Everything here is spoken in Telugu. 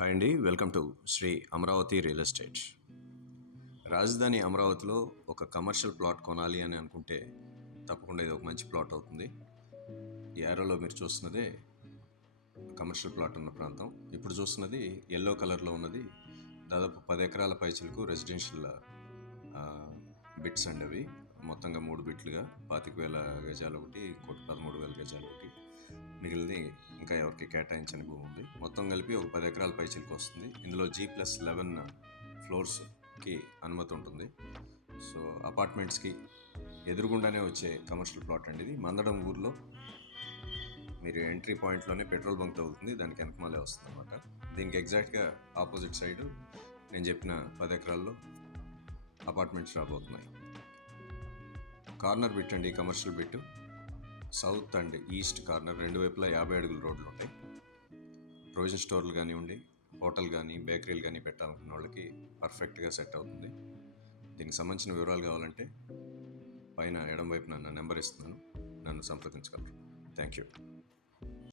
హాయ్ అండి, welcome to Sri Amaravati real estate. రాజధాని అమరావతిలో ఒక కమర్షియల్ ప్లాట్ కొనాలి అని అనుకుంటే తప్పకుండా ఇది ఒక మంచి ప్లాట్ అవుతుంది. ఈ ఏరోలో మీరు చూస్తున్నదే కమర్షియల్ ప్లాట్ ఉన్న ప్రాంతం. ఇప్పుడు చూస్తున్నది ఎల్లో కలర్లో ఉన్నది దాదాపు 10 ఎకరాల పైచిలకు రెసిడెన్షియల్ బిట్స్ అండి. అవి మొత్తంగా 3 బిట్లుగా 25,000 గజాలు ఒకటి, 13,000 గజాలు ఒకటి, మిగిలింది ఇంకా ఎవరికి కేటాయించని భూమి ఉంది. మొత్తం కలిపి ఒక 10 ఎకరాల పైచిలకు వస్తుంది. ఇందులో G+11 ఫ్లోర్స్కి అనుమతి ఉంటుంది. సో అపార్ట్మెంట్స్కి ఎదురుగుండానే వచ్చే కమర్షియల్ ప్లాట్ అండి ఇది. మందడం ఊర్లో మీరు ఎంట్రీ పాయింట్లోనే పెట్రోల్ బంక్ తగ్గుతుంది, దానికి వెనకమాలే వస్తుంది అనమాట. దీనికి ఎగ్జాక్ట్గా ఆపోజిట్ సైడ్ నేను చెప్పిన 10 ఎకరాల్లో అపార్ట్మెంట్స్ రాబోతున్నాయి. కార్నర్ బిట్ అండి, commercial bit. South and east corner రెండు వైపులా 50 అడుగుల రోడ్లు ఉంటాయి. ప్రొవిజన్ స్టోర్లు కానివ్వండి, హోటల్ కానీ, బేకరీలు కానీ పెట్టాలనుకున్న వాళ్ళకి పర్ఫెక్ట్గా సెట్ అవుతుంది. దీనికి సంబంధించిన వివరాలు కావాలంటే పైన ఎడం వైపున నా నెంబర్ ఇస్తున్నాను, నన్ను సంప్రదించగలరు. Thank you.